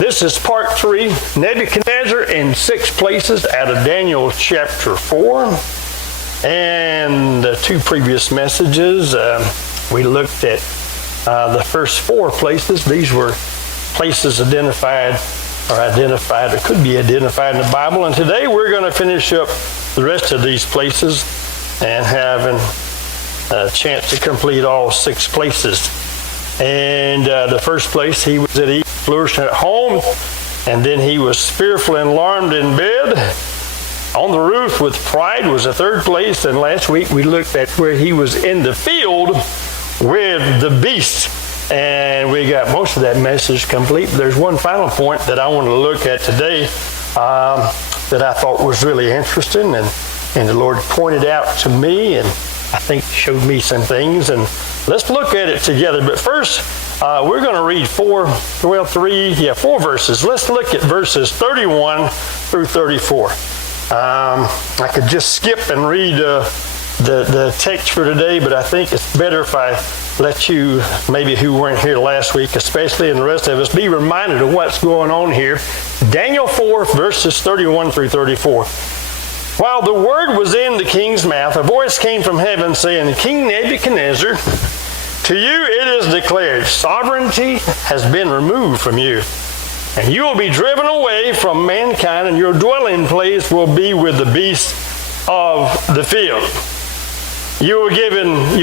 This is part 3, Nebuchadnezzar in 6 places out of Daniel chapter 4. And the 2 previous messages, we looked at the first 4 places. These were places identified or could be identified in the Bible. And today we're going to finish up the rest of these places and having a chance to complete all 6 places. And the first place, he was at ease, flourishing at home, and then he was fearful and alarmed in bed. On the roof with pride was the 3rd place, and last week we looked at where he was in the field with the beast. And we got most of that message complete. There's one final point that I want to look at today that I thought was really interesting, and the Lord pointed out to me, and I think showed me some things, and let's look at it together. But first, we're going to read 4 verses. Let's look at verses 31 through 34. I could just skip and read the text for today, but I think it's better if I let you, maybe who weren't here last week especially, and the rest of us, be reminded of what's going on here. Daniel 4, verses 31 through 34. While the word was in the king's mouth, a voice came from heaven saying, King Nebuchadnezzar, to you it is declared, sovereignty has been removed from you, and you will be driven away from mankind, and your dwelling place will be with the beasts of the field. You'll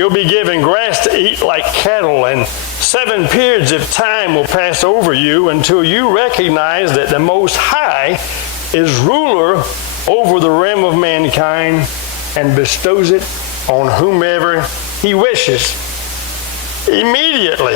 be given grass to eat like cattle, and 7 periods of time will pass over you until you recognize that the Most High is ruler over the realm of mankind and bestows it on whomever he wishes. Immediately,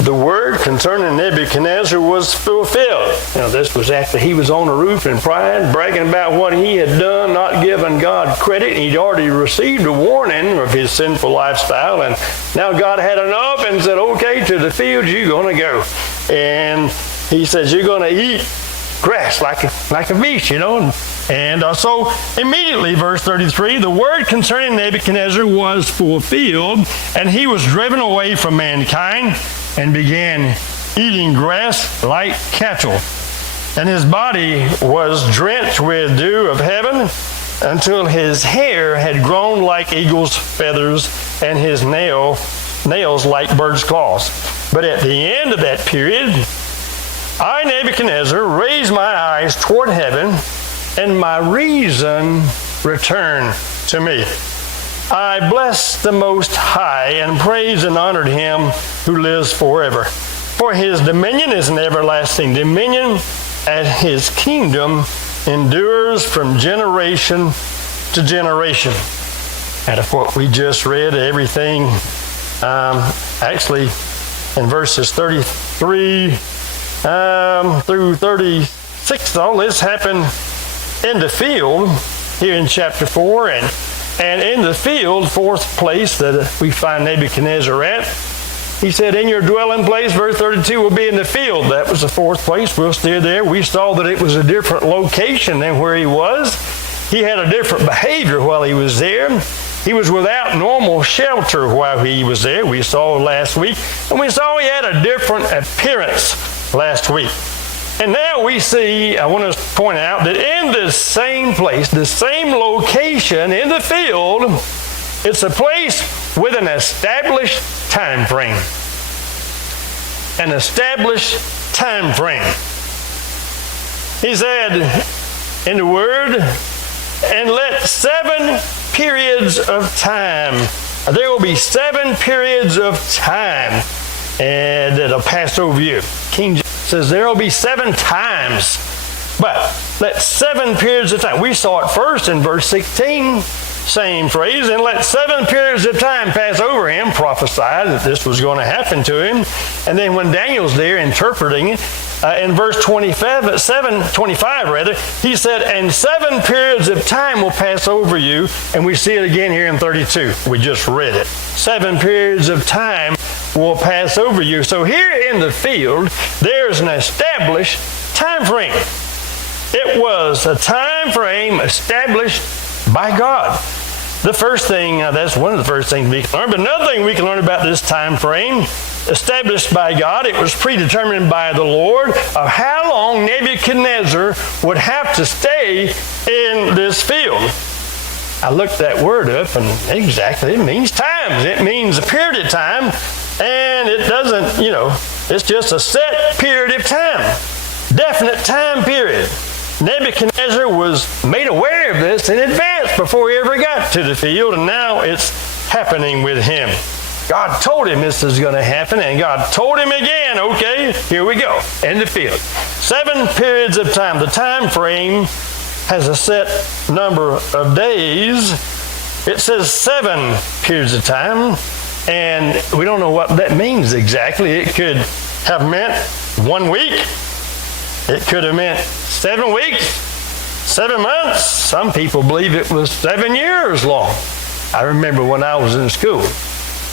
the word concerning Nebuchadnezzar was fulfilled. Now, this was after he was on the roof in pride, bragging about what he had done, not giving God credit. He'd already received a warning of his sinful lifestyle, and now God had enough and said, okay, to the field you're going to go. And he says, you're going to eat grass like a beast, And so immediately, verse 33, the word concerning Nebuchadnezzar was fulfilled, and he was driven away from mankind and began eating grass like cattle. And his body was drenched with dew of heaven until his hair had grown like eagle's feathers and his nails like bird's claws. But at the end of that period, I, Nebuchadnezzar, raised my eyes toward heaven, and my reason returned to me. I blessed the Most High and praised and honored him who lives forever. For his dominion is an everlasting dominion, and his kingdom endures from generation to generation. Out of what we just read, everything, actually in verses 33 through 36, all this happened in the field here in chapter 4, and in the field, 4th place that we find Nebuchadnezzar at, he said, in your dwelling place, verse 32, will be in the field. That was the 4th place. We'll stay there. We saw that it was a different location than where he was. He had a different behavior while he was there. He was without normal shelter while he was there. We saw last week, and we saw he had a different appearance last week. And now we see, I want to point out that in this same place, the same location in the field, it's a place with an established time frame. An established time frame. He said in the Word, and let 7 periods of time, there will be 7 periods of time, and that'll pass over you. King James says there will be 7 times, but let 7 periods of time. We saw it first in verse 16, same phrase, and let 7 periods of time pass over him, prophesied that this was going to happen to him. And then when Daniel's there interpreting it, in verse 25, he said, and 7 periods of time will pass over you. And we see it again here in 32. We just read it. 7 periods of time will pass over you. So here in the field, there's an established time frame. It was a time frame established by God. The first thing, that's one of the first things we can learn, but another thing we can learn about this time frame, established by God, it was predetermined by the Lord of how long Nebuchadnezzar would have to stay in this field. I looked that word up, and exactly, it means times. It means a period of time, and it doesn't, it's just a set period of time, definite time period. Nebuchadnezzar was made aware of this in advance before he ever got to the field, and now it's happening with him. God told him this is going to happen, and God told him again, okay, here we go, in the field. 7 periods of time. The time frame has a set number of days. It says 7 periods of time, and we don't know what that means exactly. It could have meant 1 week. It could have meant 7 weeks, 7 months. Some people believe it was 7 years long. I remember when I was in school,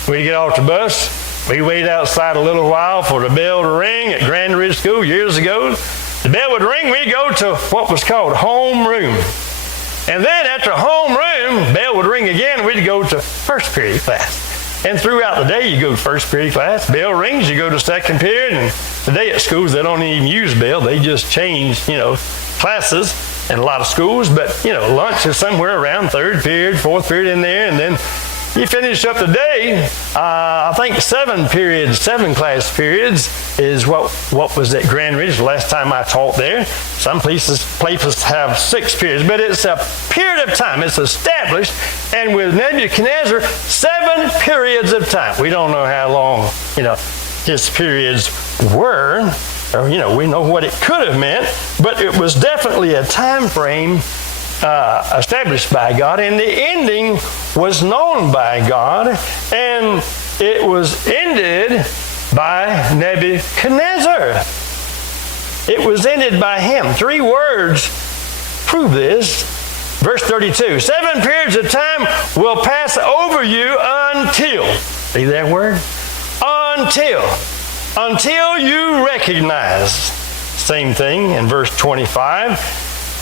we'd get off the bus, we'd wait outside a little while for the bell to ring at Grand Ridge School years ago. The bell would ring, we'd go to what was called homeroom. And then after homeroom, bell would ring again, we'd go to first period class. And throughout the day, you go to first period class, bell rings, you go to second period, and today at schools, they don't even use bell. They just change, classes in a lot of schools. But, lunch is somewhere around third period, fourth period in there, and then you finish up the day. I think 7 class periods is what was at Grand Ridge the last time I taught there. Some places have 6 periods, but it's a period of time. It's established, and with Nebuchadnezzar, 7 periods of time. We don't know how long, his periods were, or, we know what it could have meant, but it was definitely a time frame established by God, and the ending was known by God, and it was ended by Nebuchadnezzar. It was ended by him. 3 words prove this. Verse 32, 7 periods of time will pass over you until, see that word? Until you recognize. Same thing in verse 25.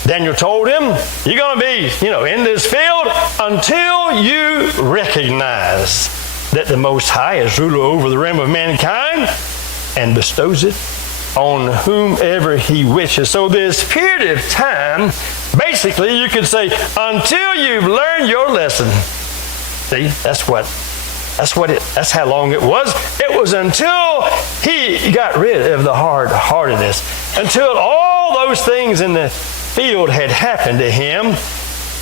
Daniel told him, you're going to be, in this field until you recognize that the Most High is ruler over the realm of mankind and bestows it on whomever he wishes. So this period of time, basically you could say, until you've learned your lesson. See, that's how long it was. It was until he got rid of the hard-heartedness, until all those things in the field had happened to him,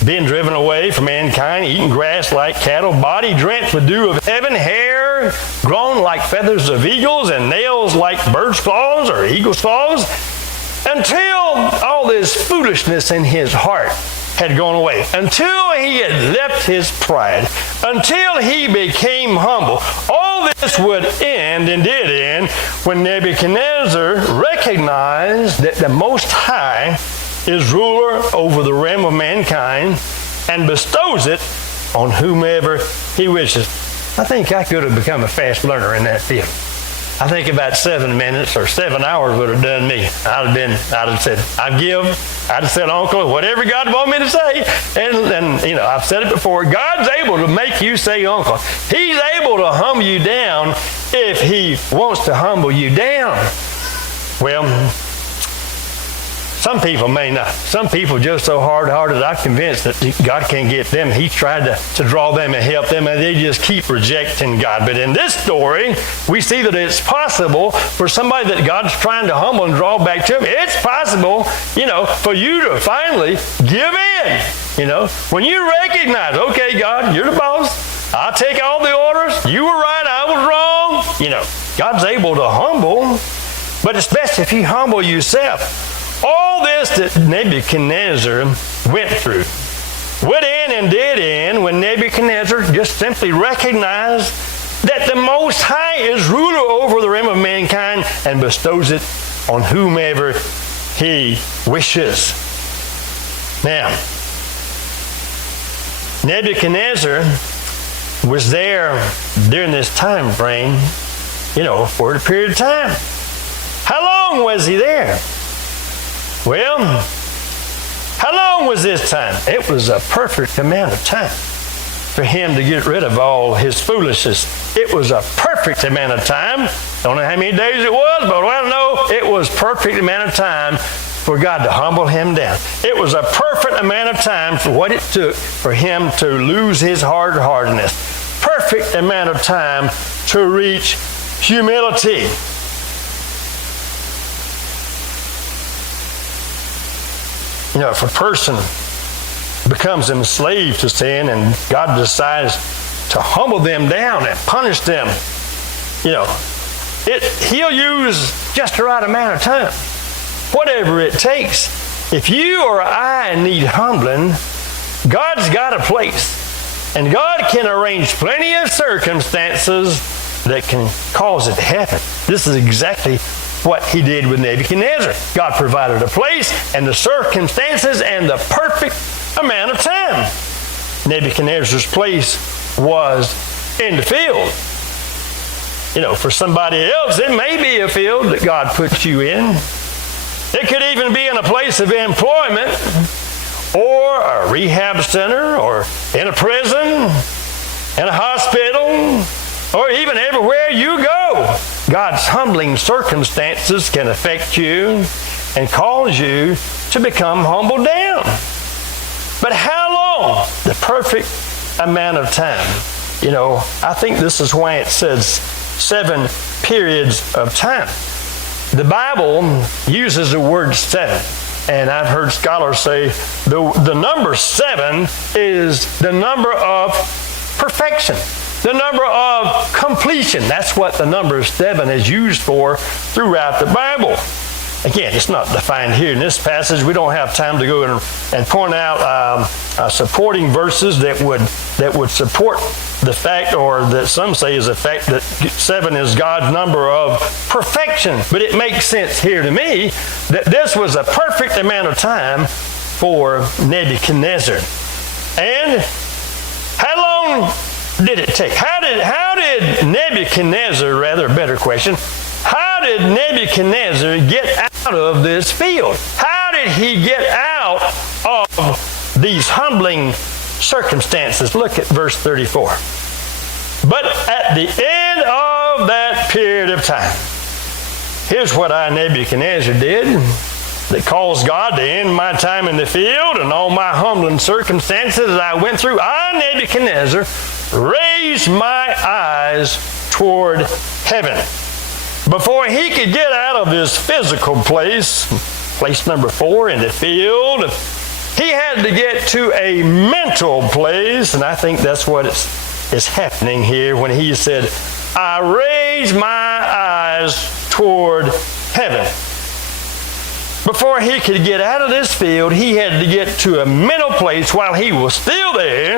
being driven away from mankind, eating grass like cattle, body drenched with dew of heaven, hair grown like feathers of eagles, and nails like birds' claws or eagles' claws, until all this foolishness in his heart had gone away, until he had left his pride, until he became humble. All this would end, and did end, when Nebuchadnezzar recognized that the Most High is ruler over the realm of mankind and bestows it on whomever he wishes. I think I could have become a fast learner in that field. I think about 7 minutes or 7 hours would have done me. I'd have said, I'd have said, Uncle, whatever God want me to say. And I've said it before, God's able to make you say Uncle. He's able to humble you down if he wants to humble you down. Well, some people may not. Some people just so hard-hearted, I'm convinced that God can't get them. He's tried to draw them and help them, and they just keep rejecting God. But in this story, we see that it's possible for somebody that God's trying to humble and draw back to him. It's possible, for you to finally give in. When you recognize, okay, God, you're the boss. I'll take all the orders. You were right, I was wrong. God's able to humble, but it's best if you humble yourself. All this that Nebuchadnezzar went through would end and did end when Nebuchadnezzar just simply recognized that the Most High is ruler over the realm of mankind and bestows it on whomever he wishes. Now, Nebuchadnezzar was there during this time frame, for a period of time. How long was he there? Well, how long was this time? It was a perfect amount of time. for him to get rid of all his foolishness. It was a perfect amount of time. Don't know how many days it was, but I know it was perfect amount of time for God to humble him down. It was a perfect amount of time for what it took for him to lose his hard-heartedness. Perfect amount of time to reach humility. You know, if a person becomes enslaved to sin and God decides to humble them down and punish them, you know, he'll use just the right amount of time. Whatever it takes. If you or I need humbling, God's got a place. And God can arrange plenty of circumstances that can cause it to happen. This is exactly what he did with Nebuchadnezzar. God provided a place and the circumstances and the perfect amount of time. Nebuchadnezzar's place was in the field. You know, for somebody else, it may be a field that God puts you in. It could even be in a place of employment or a rehab center or in a prison, in a hospital, or even everywhere you go. God's humbling circumstances can affect you and cause you to become humbled down. But how long? The perfect amount of time. You know, I think this is why it says 7 periods of time. The Bible uses the word 7. And I've heard scholars say the number 7 is the number of perfection, the number of completion. That's what the number 7 is used for throughout the Bible. Again, it's not defined here in this passage. We don't have time to go and point out supporting verses that would support the fact, or that some say is a fact, that 7 is God's number of perfection. But it makes sense here to me that this was a perfect amount of time for Nebuchadnezzar. And how long did it take? How did Nebuchadnezzar, rather, a better question, how did Nebuchadnezzar get out of this field? How did he get out of these humbling circumstances? Look at verse 34. But at the end of that period of time, here's what I, Nebuchadnezzar, did that caused God to end my time in the field and all my humbling circumstances that I went through. I, Nebuchadnezzar, raised my eyes toward heaven. Before he could get out of his physical place, place number 4 in the field, he had to get to a mental place, and I think that's what is happening here when he said, I raised my eyes toward heaven. Before he could get out of this field, he had to get to a mental place while he was still there,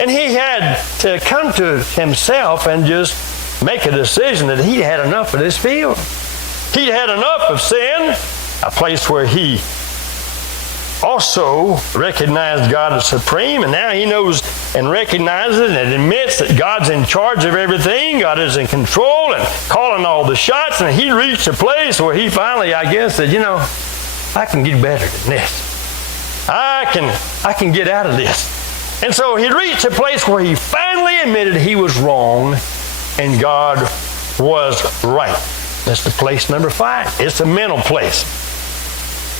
and he had to come to himself and just make a decision that he'd had enough of this field. He'd had enough of sin, a place where he also recognized God as supreme, and now he knows and recognizes and admits that God's in charge of everything. God is in control and calling all the shots, and he reached a place where he finally, I guess, said, you know, I can get better than this. I can get out of this. And so he reached a place where he finally admitted he was wrong and God was right. That's the place number 5. It's a mental place.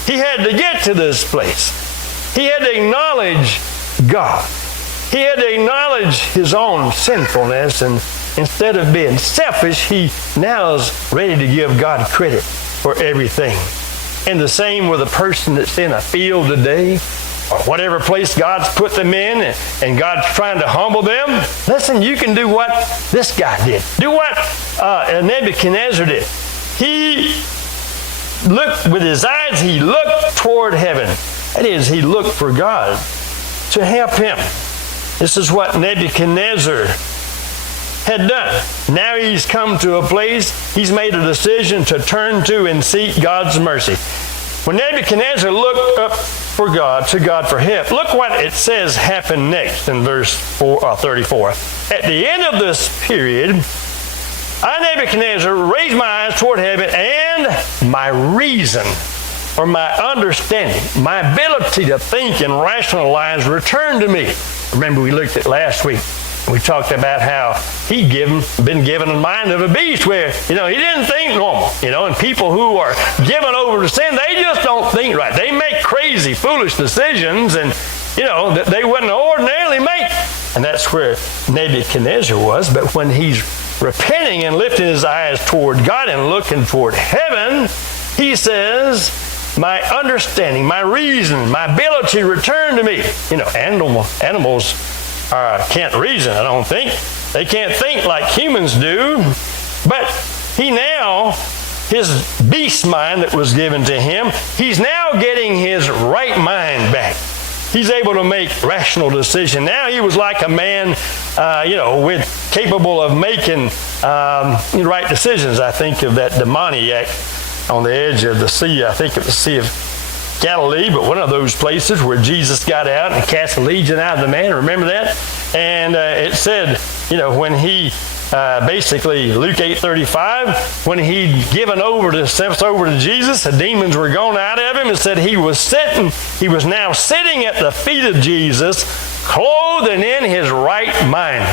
He had to get to this place. He had to acknowledge God. He had to acknowledge his own sinfulness, and instead of being selfish, he now is ready to give God credit for everything. And the same with a person that's in a field today, or whatever place God's put them in, and God's trying to humble them. Listen, you can do what this guy did. Do what Nebuchadnezzar did. He looked with his eyes, he looked toward heaven. That is, he looked for God to help him. This is what Nebuchadnezzar had done. Now he's come to a place, he's made a decision to turn to and seek God's mercy. When Nebuchadnezzar looked up for God, to God for help, look what it says happened next in verse 34. At the end of this period, I, Nebuchadnezzar, raised my eyes toward heaven, and my reason, or my understanding, my ability to think and rationalize returned to me. Remember we looked at last week. We talked about how he'd been given a mind of a beast where, he didn't think normal. And people who are given over to sin, they just don't think right. They make crazy, foolish decisions and, that they wouldn't ordinarily make. And that's where Nebuchadnezzar was. But when he's repenting and lifting his eyes toward God and looking toward heaven, he says, my understanding, my reason, my ability return to me. Animals can't reason, I don't think. They can't think like humans do. But his beast mind that was given to him, he's now getting his right mind back. He's able to make rational decisions. Now he was like a man, capable of making right decisions. I think of that demoniac on the edge of the sea. I think of the Sea of Galilee, but one of those places where Jesus got out and cast a legion out of the man. Remember that? And it said, when he basically, Luke 8:35, when he'd given over to Jesus, the demons were gone out of him, and said he was now sitting at the feet of Jesus, clothed and in his right mind.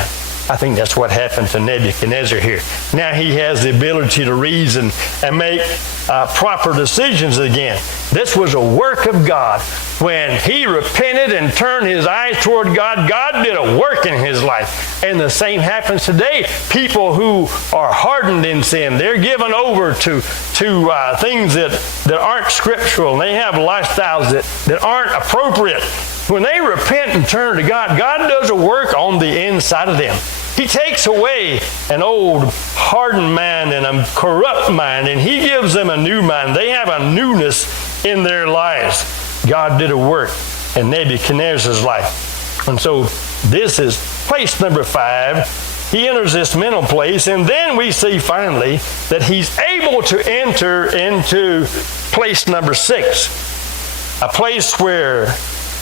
I think that's what happened to Nebuchadnezzar here. Now he has the ability to reason and make proper decisions again. This was a work of God. When he repented and turned his eyes toward God, God did a work in his life. And the same happens today. People who are hardened in sin, they're given over to things that aren't scriptural, and they have lifestyles that aren't appropriate. When they repent and turn to God, God does a work on the inside of them. He takes away an old hardened mind and a corrupt mind, and he gives them a new mind. They have a newness in their lives. God did a work in Nebuchadnezzar's life. And so this is place number 5. He enters this mental place, and then we see finally that he's able to enter into place number 6, a place where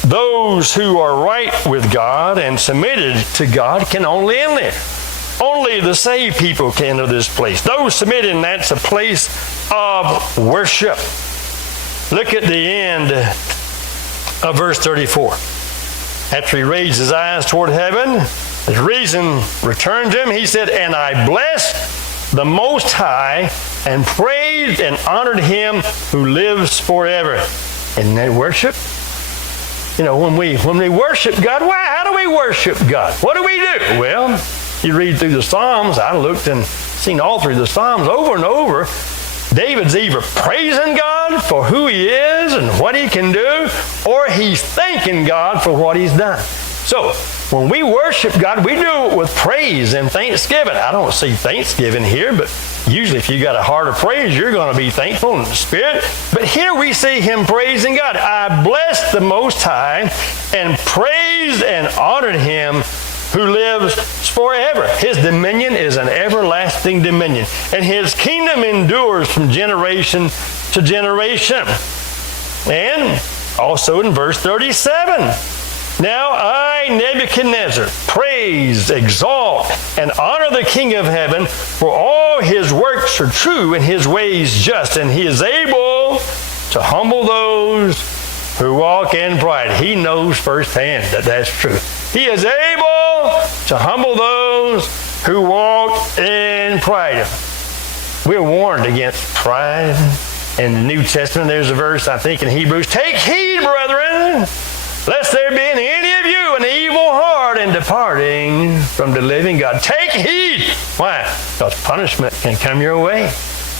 those who are right with God and submitted to God can only enter there. Only the saved people can enter this place. Those submitted, and that's a place of worship. Look at the end of verse 34. After he raised his eyes toward heaven, his reason returned to him. He said, and I blessed the Most High and praised and honored him who lives forever. Isn't that worship? When we worship God, how do we worship God? What do we do? Well, you read through the Psalms. I looked and seen all through the Psalms over and over. David's either praising God for who he is and what he can do, or he's thanking God for what he's done. So, when we worship God, we do it with praise and thanksgiving. I don't see thanksgiving here, but usually if you got a heart of praise, you're going to be thankful in the Spirit. But here we see him praising God. I blessed the Most High and praised and honored him who lives forever. His dominion is an everlasting dominion, and his kingdom endures from generation to generation. And also in verse 37, now I, Nebuchadnezzar, praise, exalt, and honor the King of heaven, for all his works are true and his ways just, and he is able to humble those who walk in pride. He knows firsthand that that's true. He is able to humble those who walk in pride. We're warned against pride. In the New Testament, there's a verse, I think, in Hebrews, take heed, brethren, lest there be in any of you an evil heart in departing from the living God. Take heed. Why? Because punishment can come your way.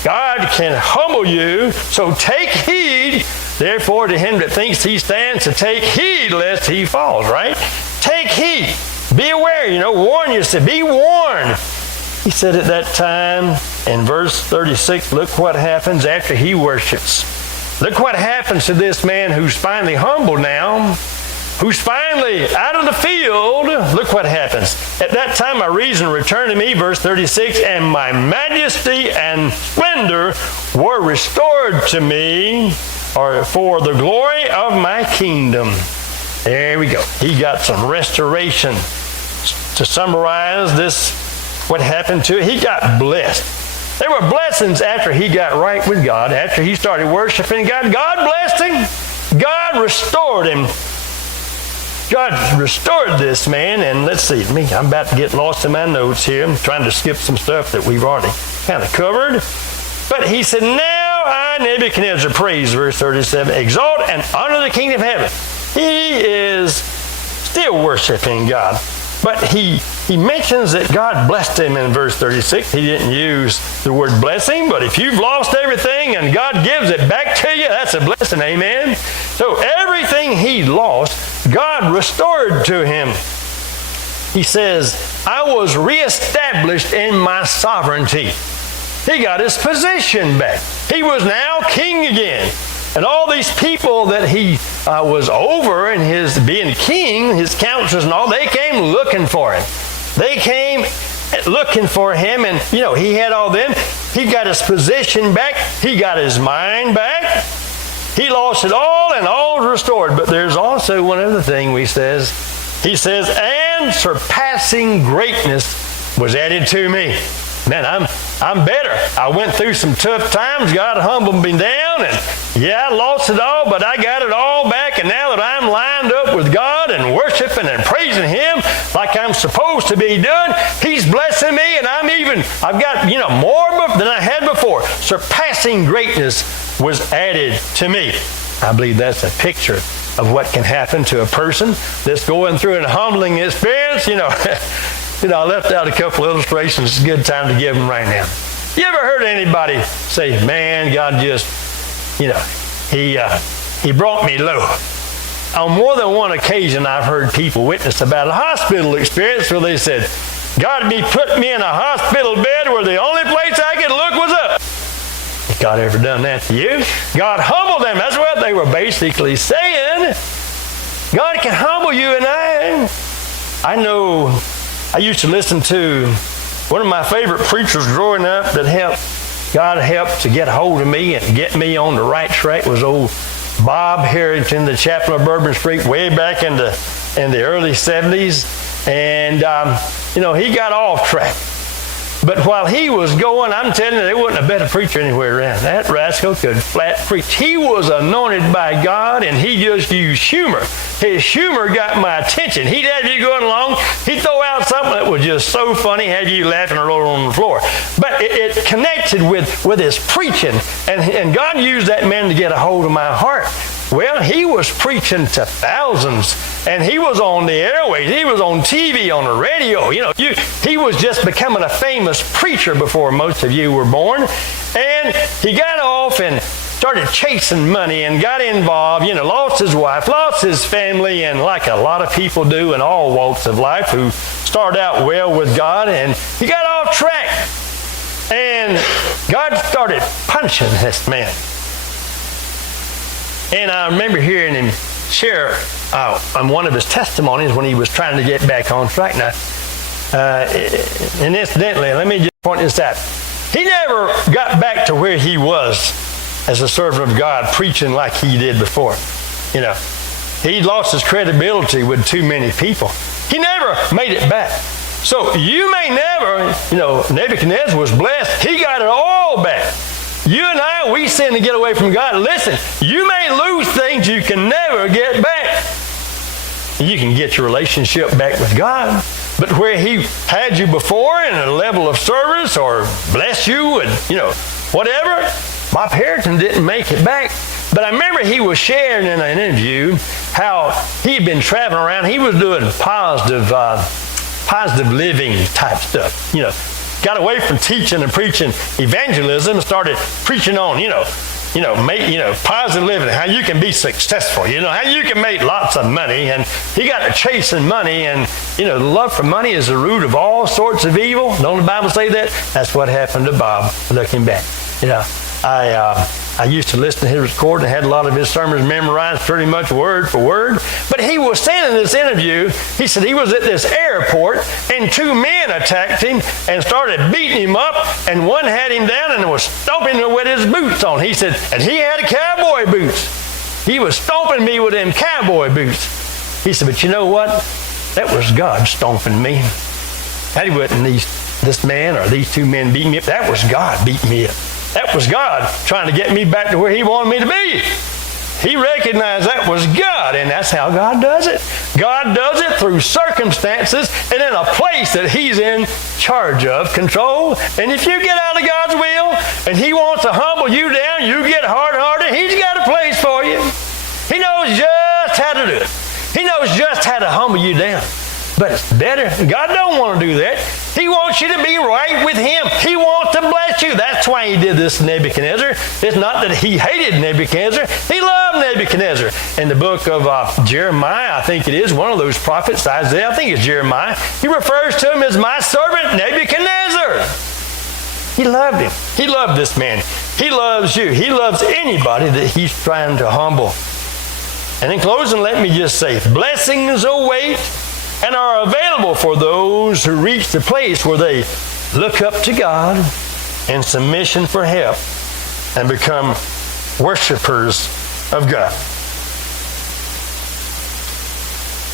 God can humble you, so take heed. Therefore, to him that thinks he stands, to take heed lest he falls, right? Take heed. Be aware, warn yourself. Be warned. He said at that time, in verse 36, look what happens after he worships. Look what happens to this man who's finally humbled now, who's finally out of the field. Look what happens. At that time, my reason returned to me, verse 36, and my majesty and splendor were restored to me, or for the glory of my kingdom. There we go. He got some restoration. To summarize this, what happened to it, he got blessed. There were blessings after he got right with God, after he started worshiping God. God blessed him. God restored him. God restored this man, and let's see, I'm about to get lost in my notes here. I'm trying to skip some stuff that we've already kind of covered. But he said, now I, Nebuchadnezzar, praise, verse 37, exalt and honor the King of heaven. He is still worshiping God. But he mentions that God blessed him in verse 36. He didn't use the word blessing, but if you've lost everything and God gives it back to you, that's a blessing, amen? So everything he lost, God restored to him. He says, I was reestablished in my sovereignty. He got his position back. He was now king again. And all these people that he was over in his being king, his counselors and all, they came looking for him. They came looking for him, and, he had all them. He got his position back. He got his mind back. He lost it all, and all was restored. But there's also one other thing he says, and surpassing greatness was added to me. Man, I'm better. I went through some tough times. God humbled me down, and I lost it all, but I got it all back. And now that I'm lined up with God and worshiping and praising Him like I'm supposed to be doing, He's blessing me, and I've got more than I had before. Surpassing greatness was added to me. I believe that's a picture of what can happen to a person that's going through a humbling experience. I left out a couple of illustrations. It's a good time to give them right now. You ever heard anybody say, man, God just, He brought me low? On more than one occasion, I've heard people witness about a hospital experience where they said, God put me in a hospital bed where the only place I could look was up. Has God ever done that to you? God humbled them. That's what they were basically saying. God can humble you and I know I used to listen to one of my favorite preachers growing up that God helped to get a hold of me and get me on the right track was old Bob Harrington, the chaplain of Bourbon Street, way back in the early 70s. And, he got off track. But while he was going, I'm telling you, there wasn't a better preacher anywhere around. That rascal could flat preach. He was anointed by God, and he just used humor. His humor got my attention. He'd have you going along. He'd throw out something that was just so funny, have you laughing or rolling on the floor. But it connected with his preaching, and God used that man to get a hold of my heart. Well, he was preaching to thousands, and he was on the airways. He was on TV, on the radio. He was just becoming a famous preacher before most of you were born. And he got off and started chasing money and got involved, lost his wife, lost his family, and like a lot of people do in all walks of life who start out well with God, and he got off track. And God started punishing this man. And I remember hearing him share on one of his testimonies when he was trying to get back on track. Now, and incidentally, let me just point this out. He never got back to where he was as a servant of God preaching like he did before. He lost his credibility with too many people. He never made it back. So you may never, Nebuchadnezzar was blessed. He got it all back. You and I, we sin to get away from God. Listen, you may lose things you can never get back. You can get your relationship back with God. But where He had you before in a level of service or bless you and, whatever, Bob Harrington didn't make it back. But I remember he was sharing in an interview how he'd been traveling around. He was doing positive living type stuff, Got away from teaching and preaching evangelism and started preaching on, positive living, how you can be successful, how you can make lots of money. And he got to chasing money, and, the love for money is the root of all sorts of evil. Don't the Bible say that? That's what happened to Bob, looking back. I used to listen to his recording and had a lot of his sermons memorized pretty much word for word. But he was saying in this interview, he said he was at this airport and two men attacked him and started beating him up, and one had him down and was stomping him with his boots on. He said, and he had cowboy boots. He was stomping me with them cowboy boots. He said, but you know what? That was God stomping me. That wasn't this man or these two men beating me up. That was God beating me up. That was God trying to get me back to where He wanted me to be. He recognized that was God, and that's how God does it. God does it through circumstances and in a place that He's in charge of, control. And if you get out of God's will and He wants to humble you down, you get hard-hearted, He's got a place for you. He knows just how to do it. He knows just how to humble you down. But it's better. God don't want to do that. He wants you to be right with Him. He wants to bless you. That's why He did this to Nebuchadnezzar. It's not that He hated Nebuchadnezzar. He loved Nebuchadnezzar. In the book of Jeremiah, I think it is, one of those prophets, Isaiah, I think it's Jeremiah, he refers to him as my servant Nebuchadnezzar. He loved him. He loved this man. He loves you. He loves anybody that He's trying to humble. And in closing, let me just say, blessings await and are available for those who reach the place where they look up to God in submission for help and become worshipers of God.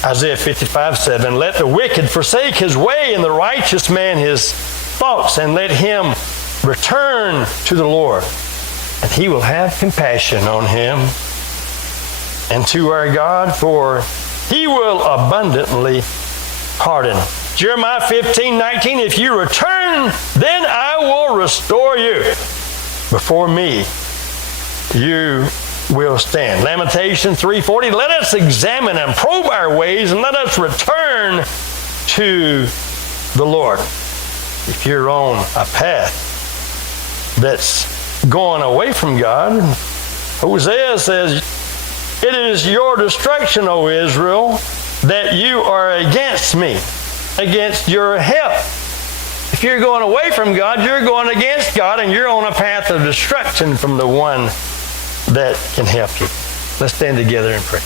Isaiah 55:7, let the wicked forsake his way and the righteous man his thoughts, and let him return to the Lord, and He will have compassion on him, and to our God, for He will abundantly pardon. Jeremiah 15:19, if you return, then I will restore you. Before me, you will stand. Lamentations 3:40, let us examine and probe our ways, and let us return to the Lord. If you're on a path that's going away from God, Hosea says, it is your destruction, O Israel, that you are against me, against your help. If you're going away from God, you're going against God, and you're on a path of destruction from the one that can help you. Let's stand together and pray.